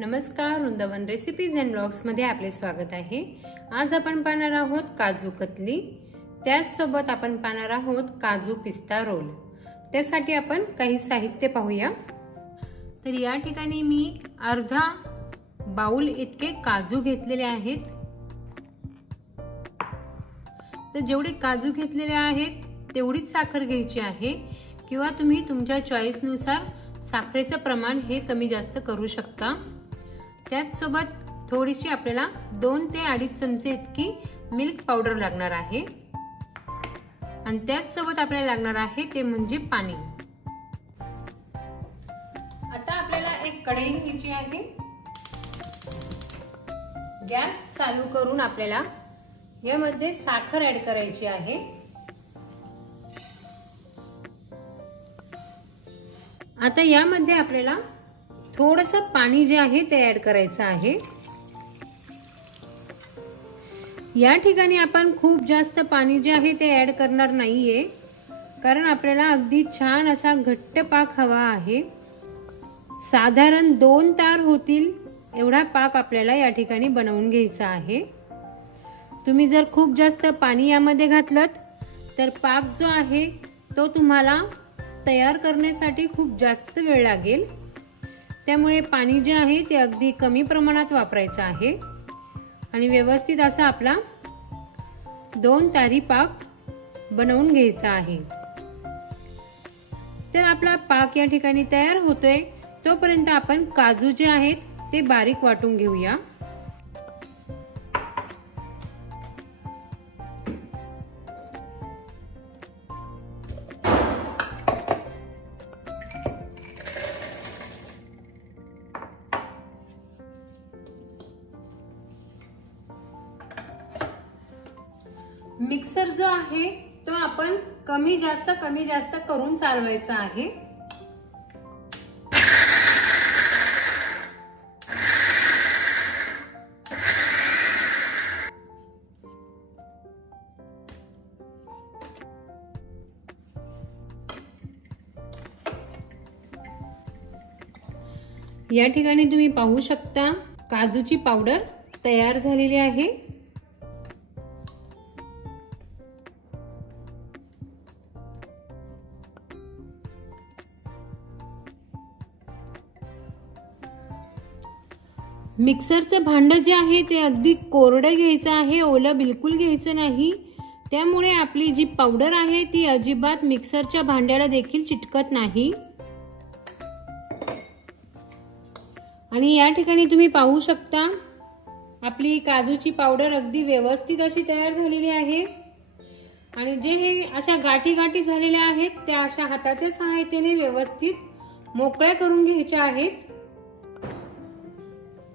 नमस्कार, Vrindavan recipes and blogs मध्ये आपले स्वागत आहे। आज आपण पाहणार आहोत काजू कतली। त्याच सोबत आपण पाहणार आहोत काजू पिस्ता रोल। त्यासाठी आपण काही साहित्य पाहूया। तर या ठिकाणी मी अर्धा बाउल इतके काजू घेतलेले आहेत। तर जेवढे काजू घेतलेले आहेत तेवढीच साखर घ्यायची आहे, किंवा तुम्ही तुमच्या चॉईस नुसार साखरेचं प्रमाण हे कमी जास्त करू शकता। त्याच सोबत थोडीशी आपल्याला 2 ते 2.5 चमचे इतकी मिल्क पावडर लागणार आहे, आणि त्याच सोबत आपल्याला लागणार आहे ते म्हणजे पाणी। आता आपल्याला एक कढई घ्यायची आहे। गॅस चालू करून आपल्याला यामध्ये साखर ऍड करायची आहे। आता यामध्ये आपल्याला थोडंसं पाणी जे आहे ते ऍड करायचं आहे। या ठिकाणी आपण खूप जास्त पाणी जे आहे ते ऍड करणार नाहीये, कारण आपल्याला अगदी छान असा घट्ट पाक हवा आहे। साधारण 2 तार होतील एवढा पाक आपल्याला या ठिकाणी बनवून घ्यायचा आहे। तुम्ही जर खूप जास्त पाणी यामध्ये घातलं तर पाक जो आहे तो तुम्हाला तयार करण्यासाठी खूप जास्त वेळ लागेल। त्यामुळे पाणी जे आहे ते अगदी कमी प्रमाणात वापरायचं आहे, आणि व्यवस्थित असा आपला 2 तारी पाक बनवून घ्यायचा आहे। तर आपला पाक या ठिकाणी तयार होतोय, तोपर्यंत आपण काजू जे आहेत ते बारीक वाटून घेऊया। मिक्सर जो आहे तो आपण कमी जास्त करून चालवायचा आहे। या ठिकाणी तुम्ही पाहू शकता काजूची पावडर तयार झालेली आहे। मिक्सरचं भांड जे आहे ते अगदी कोरडं घ्यायचं आहे, ओलं बिलकुल घ्यायचं नाही। त्यामुळे आपली जी पावडर आहे ती अजिबात मिक्सरच्या भांड्याला देखील चिटकत नाही। आणि या ठिकाणी तुम्ही पाहू शकता आपली काजूची पावडर अगदी व्यवस्थित अशी तयार झालेली आहे, आणि जे हे अशा गाठी गाठी झालेल्या आहेत त्या अशा हाताच्या सहाय्याने व्यवस्थित मोकळ्या करून घ्यायच्या आहेत।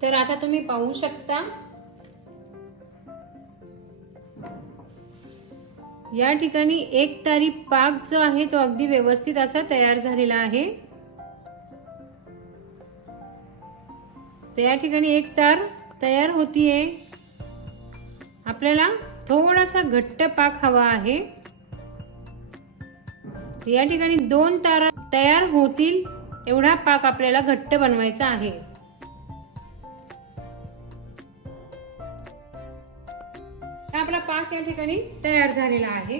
तर आता तुम्ही पाहू शकता या ठिकाणी 1 तारी पाक जो आहे तो अगदी व्यवस्थित असा तयार झालेला आहे। तर या ठिकाणी 1 तार तयार होतीये। आपल्याला थोडासा घट्ट पाक हवा आहे। या ठिकाणी 2 तारा तयार होतील एवढा पाक आपल्याला घट्ट बनवायचा आहे। आपला पाक या ठिकाणी तयार झालेला आहे।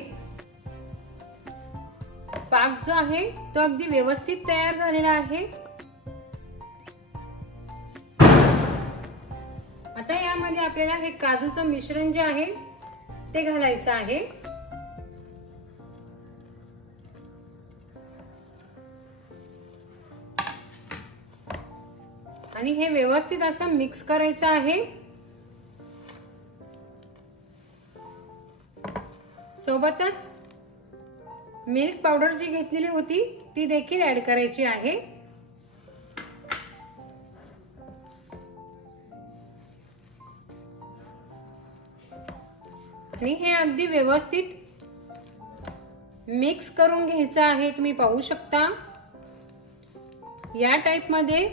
पाक जो आहे तो अगदी व्यवस्थित तयार झालेला आहे। आता यामध्ये आपल्याला हे काजूचं मिश्रण जे आहे ते घालायचं आहे। आणि हे व्यवस्थित असं मिक्स करायचं आहे। सोबतच मिल्क पावडर जी घेतलेली होती ती देखील ऍड करायची आहे। आणि हे अगदी व्यवस्थित मिक्स करून घ्यायचं आहे। तुम्ही पाहू शकता या टाइप मध्ये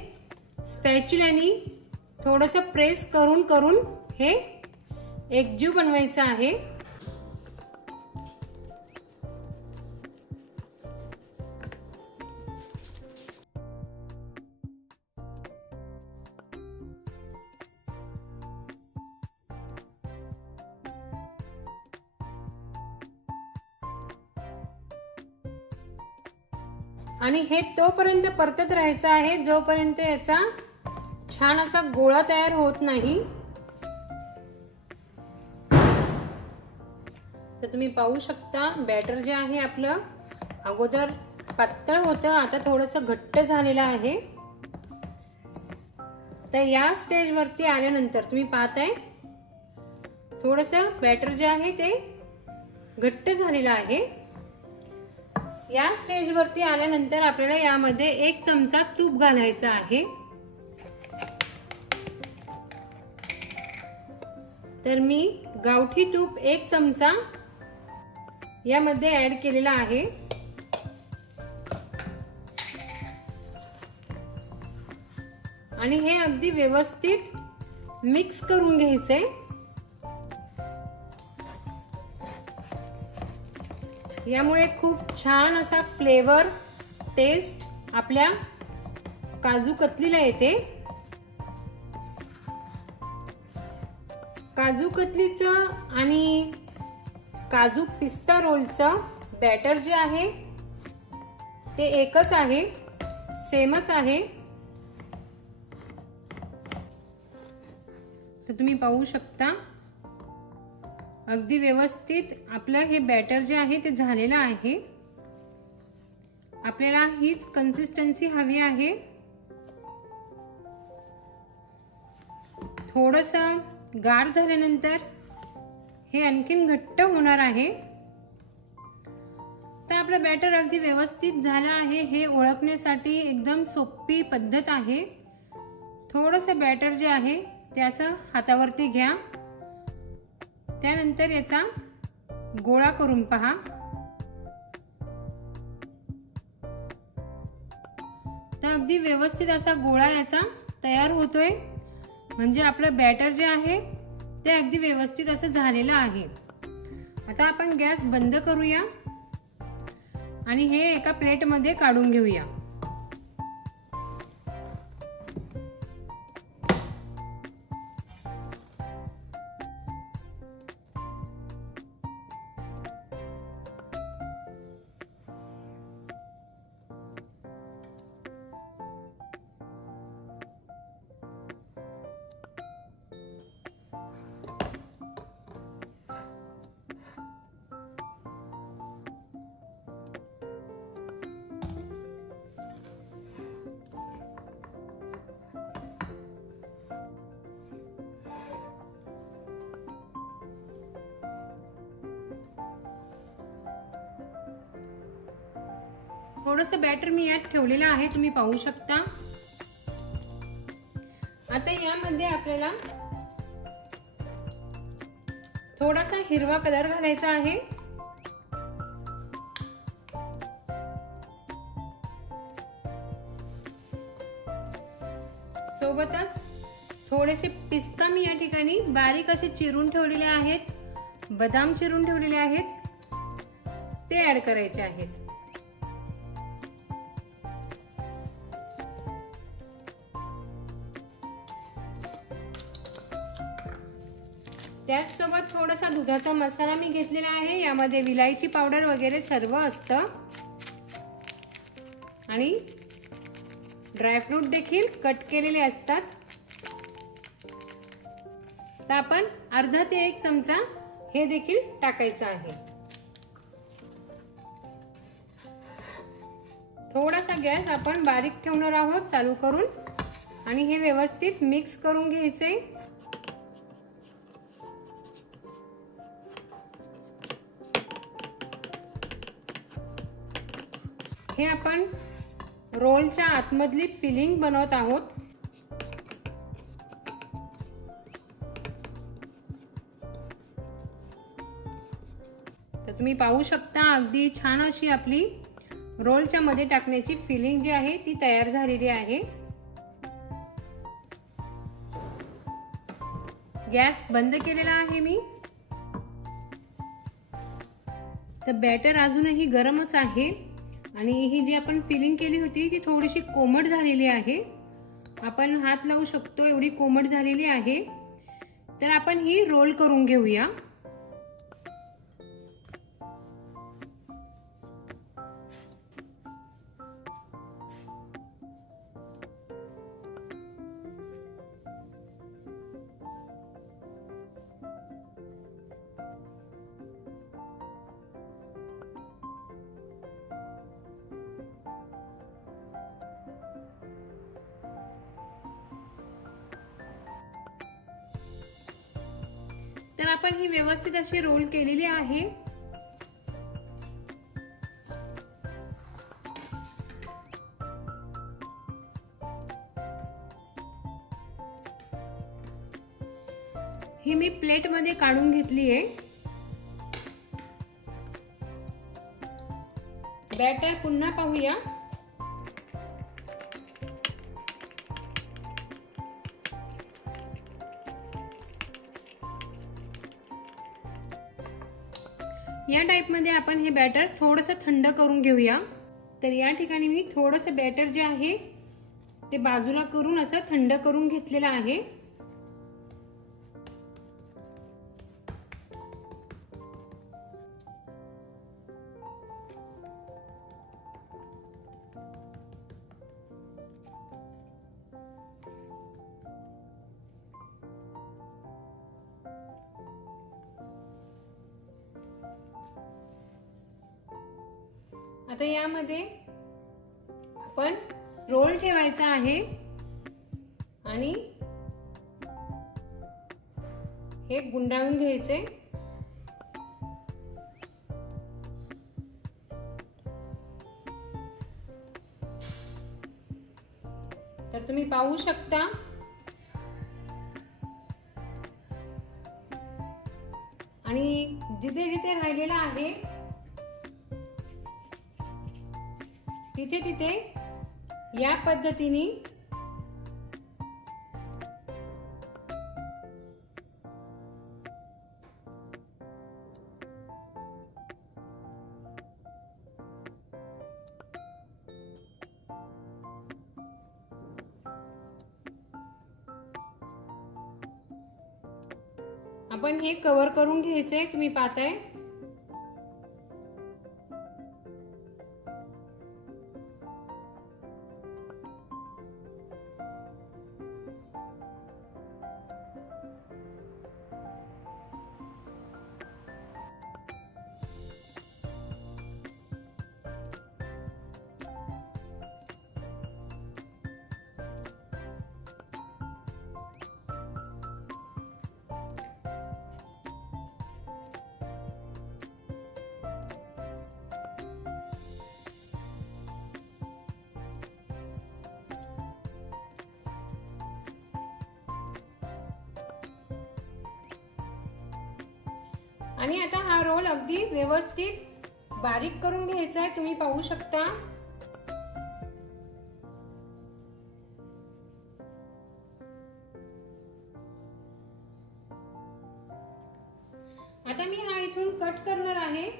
स्पॅच्युलानी थोडंसं प्रेस करून करून हे एकजीव बनवायचं आहे। आणि हे तोपर्यंत परतत राहायचं आहे जोपर्यंत याचा छान असा गोळा तयार होत नाही। तर तुम्ही पाहू शकता बॅटर जे आहे आपलं अगोदर पातळ होतं, आता थोडंसं घट्ट झालेलं आहे। तर या स्टेज वरती आल्यानंतर तुम्ही पाहताय थोडंसं बॅटर जे आहे ते घट्ट झालेलं आहे। या स्टेज वरती आल्यानंतर आपल्याला यामध्ये 1 चमचा तूप घालायचं आहे। तर मी गावठी तूप 1 चमचा यामध्ये ऍड केलेला आहे। आणि हे अगदी व्यवस्थित मिक्स करून घ्यायचंय। यामुळे खूप छान असा फ्लेवर टेस्ट आपल्या काजू कतलीला येते। काजू कतलीचं आणि काजू पिस्ता रोलचं बॅटर जे आहे ते एकच आहे, सेमच आहे। तर तुम्ही पाहू शकता अगदी व्यवस्थित आपलं हे बॅटर जे आहे ते झालेलं आहे। आपल्याला हीच कन्सिस्टन्सी हवी आहे। थोडंसं गार झाल्यानंतर हे आणखीन घट्ट होणार आहे। तर आपलं बॅटर अगदी व्यवस्थित झालं आहे हे ओळखण्यासाठी एकदम सोपी पद्धत आहे। थोडंसं बॅटर जे आहे ते असं हातावरती घ्या, त्यानंतर याचा गोळा करून पहा। तर अगदी व्यवस्थित असा गोळा याचा तयार होतोय, म्हणजे आपलं बॅटर जे आहे ते अगदी व्यवस्थित असं झालेलं आहे। आता आपण गॅस बंद करूया आणि हे एका प्लेटमध्ये काढून घेऊया। थोडंसं बॅटर मी यात ठेवलेलं आहे, तुम्ही पाहू शकता। आता यामध्ये आपल्याला थोडासा हिरवा कलर घालायचा आहे। सोबतच थोडेसे पिस्ता मी या ठिकाणी बारीक असे चिरून ठेवलेले आहेत, बदाम चिरून ठेवलेले आहेत, ते ऍड करायचे आहेत। त्याचसोबत थोडासा दुधाचा मसाला मी घेतलेला आहे, यामध्ये विलायची पावडर वगैरे सर्व असतं आणि ड्रायफ्रूट देखील कट केलेले असतात। तर आपण अर्धा ते 1 चमचा हे देखील टाकायचं आहे। थोडासा गॅस आपण बारीक ठेवणार आहोत चालू करून आणि हे व्यवस्थित मिक्स करून घ्यायचे। हे आपण रोलच्या आतमधली फिलिंग बनवत आहोत। तर तुम्ही पाहू शकता अगदी छान अशी आपली रोलच्या मध्ये टाकण्याची फिलिंग जी आहे ती तयार झालेली आहे। गॅस बंद केलेला आहे मी। तर बॅटर अजूनही गरमच आहे आणि ही जी आपण फिलिंग केली होती ती थोडीशी कोमट झालेली आहे, आपण हात लावू शकतो एवढी कोमट झालेली आहे। तर आपण ही रोल करून घेऊया। तर आपण ही व्यवस्थित अशी रोल केलेली आहे। ही मी प्लेट मध्ये काढून घेतली आहे। बॅटर पुन्हा पाहूया। या टाइप मध्ये आपण हे बॅटर थोडंसं थंड करून घेऊया। तर या ठिकाणी मी थोडंसं बॅटर जे आहे ते बाजूला करून असं थंड करून घेतलेलं आहे। आता यामध्ये आपण रोल ठेवायचा आहे आणि हे गुंडाळून घ्यायचे। तर तुम्ही पाहू शकता आणि जिथे जिथे राहिलेला आहे तिथे तिथे या पद्धतीने आपण हे कव्हर करून घ्यायचंय। तुम्ही पाहताय आणि आता हा रोल अगदी व्यवस्थित बारीक करून घ्यायचा आहे। तुम्ही पाहू शकता आता मी हा इथून कट करणार आहे।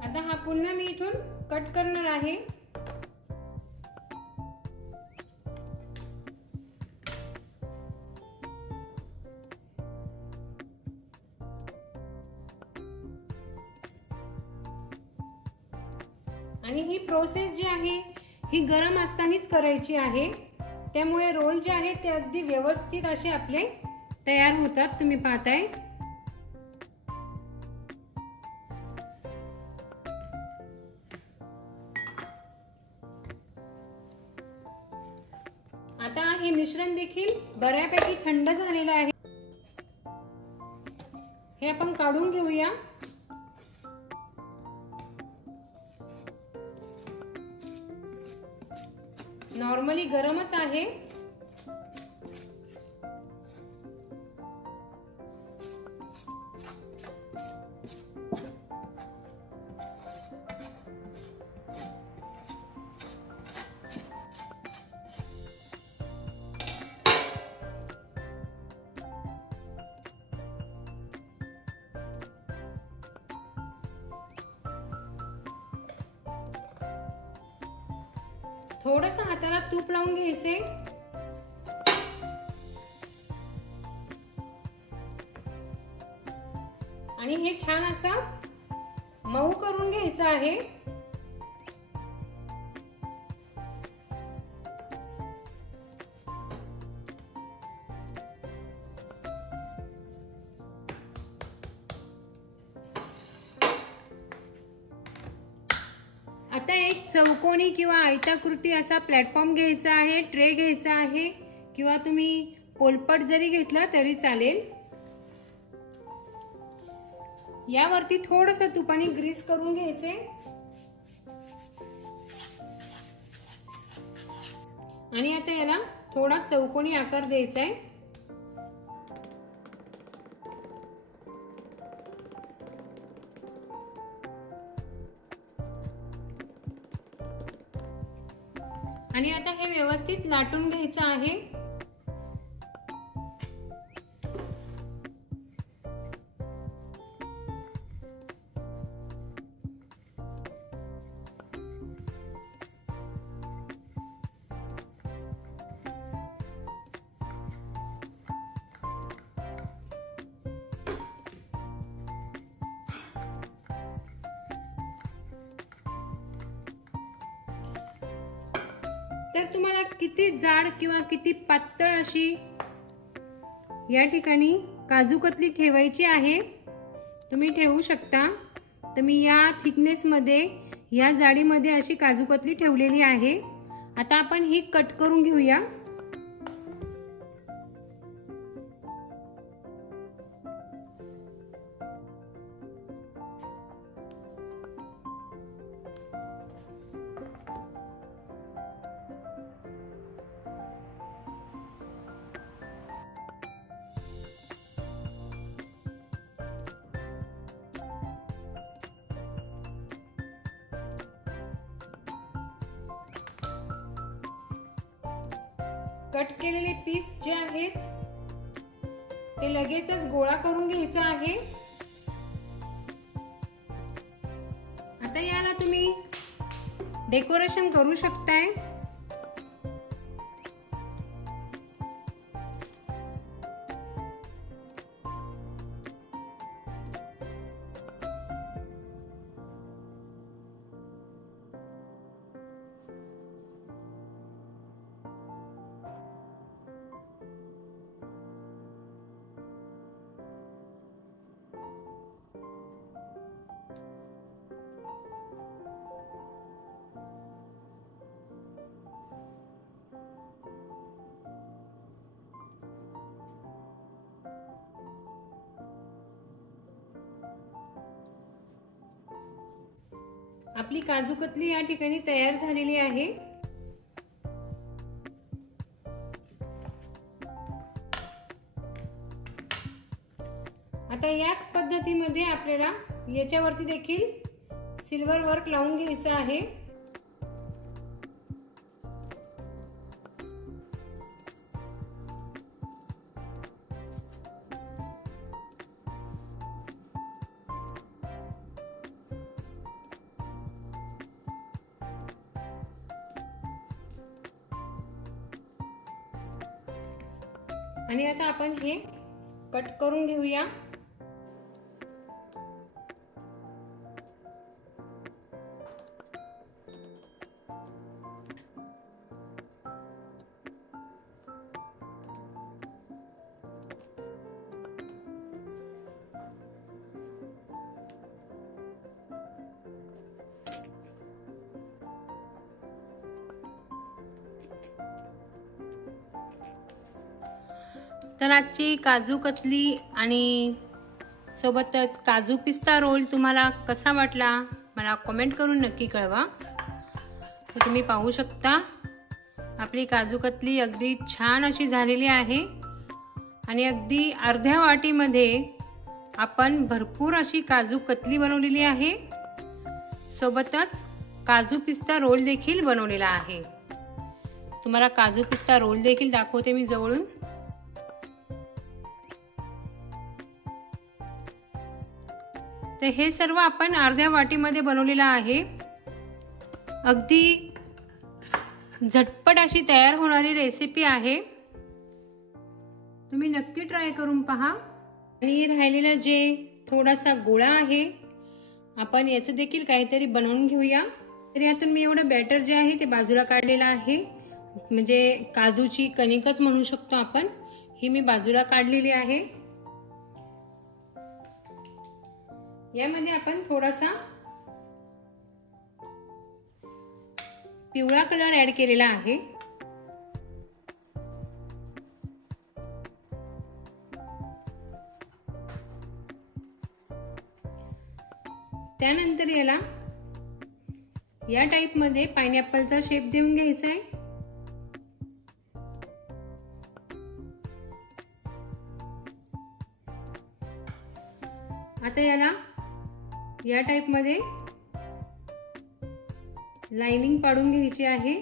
आता हा पुन्हा मी इथून कट करणार आहे। आणि ही प्रोसेस जी आहे ही गरम असतानाच करायची आहे, त्यामुळे रोल जे आहे ते अगदी व्यवस्थित असे आपले तयार होतात। तुम्ही पाहताय आता हे मिश्रण देखील बऱ्यापैकी थंड झालेलं आहे। हे आपण काढून घेऊया। नॉर्मली गरमच आहे। थोडंसं हाताला तूप लावून घ्यायचे आणि हे छान असं मऊ करून घ्यायचं आहे। आता एक चौकोनी किंवा आयताकृती असा प्लॅटफॉर्म घ्यायचा आहे, ट्रे घ्यायचा आहे, किंवा तुम्ही पोलपट जरी घेतला तरी चालेल। यावरती थोडंसं तुपाने ग्रीस करून घ्यायचे आणि आता याला थोडा चौकोनी आकार द्यायचा आहे। आणि आता हे व्यवस्थित लाटून घ्यायचं आहे। तर तुम्हाला किती जाड किंवा किती पातळ अशी या ठिकाणी काजू कतली ठेवायची आहे तुम्ही ठेवू शकता। तर मी या थिकनेस मध्ये या जाडीमध्ये अशी काजू कतली ठेवलेली आहे। आता आपण ही कट करून घेऊया। कट केलेले पीस जे आहेत ते लगेचच गोळा करून घ्यायचा आहे। आता याला तुम्ही डेकोरेशन करू शकताय। आपली काजू कतली या ठिकाणी तयार झालेली आहे। आता याच पद्धतीमध्ये आपल्याला याच्यावरती देखील सिल्वर वर्क लावून घ्यायचं आहे। आणि आता आपण हे कट करून घेऊया। तर आजची काजू कतली आणि सोबतच काजू पिस्ता रोल तुम्हाला कसा वाटला मला कमेंट करून नक्की कळवा। तर तुम्ही पाहू शकता आपली काजू कतली अगदी छान अशी झालेली आहे आणि अगदी अर्ध्या वाटीमध्ये आपण भरपूर अशी काजू कतली बनवलेली आहे। सोबतच काजू पिस्ता रोल देखील बनवलेला आहे। तुम्हाला काजू पिस्ता रोल देखील दाखवते मी जवळून। तर हे सर्व आपण अर्ध्या वाटीमध्ये बनवलेलं आहे। अगदी झटपट अशी तयार होणारी रेसिपी आहे, तुम्ही नक्की ट्राय करून पहा। आणि राहिलेलं जे थोडासा गोळा आहे, आपण याचं देखील काहीतरी बनवून घेऊया। तर यातून मी एवढं बॅटर जे आहे ते बाजूला काढलेलं आहे, म्हणजे काजूची कणिकच म्हणू शकतो आपण। ही मी बाजूला काढलेली आहे। यामध्ये आपण थोडासा पिवळा कलर ऍड केलेला आहे। त्यानंतर याला या टाइप मध्ये पाइनएप्पलचा शेप देऊन घ्यायचा आहे। आता याला या टाइप मध्ये लाइनिंग पाडून घ्यायची आहे।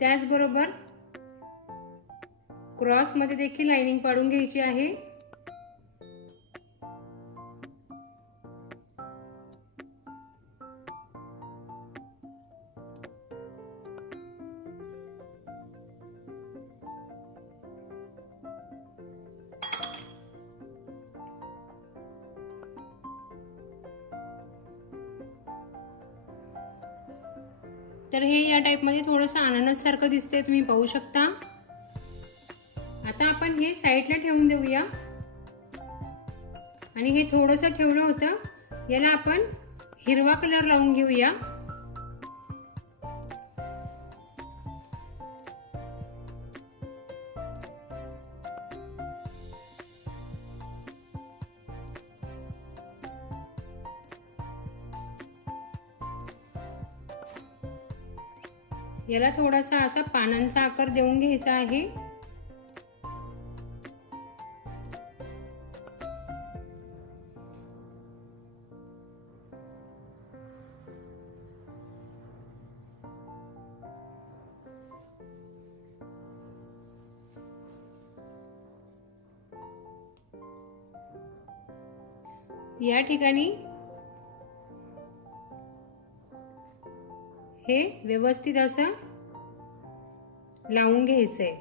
त्याचबरोबर क्रॉस मध्ये देखील लाइनिंग पाडून घ्यायची आहे। तर हे या टाइप मध्ये थोडंसं अननस सारखं दिसतंय, तुम्ही पाहू शकता। आता आपण हे साईडला ठेवून देऊया आणि हे थोडंसं ठेवलं होतं, याला आपण हिरवा कलर लावून घेऊया। याला थोडासा असा पानांचा आकार देऊन घ्यायचा आहे। या ठिकाणी हे व्यवस्थित असं लावून घ्यायचंय।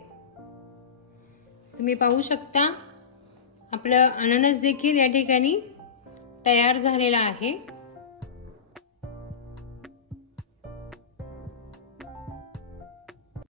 तुम्ही पाहू शकता आपलं अननस देखील या ठिकाणी तयार झालेला आहे।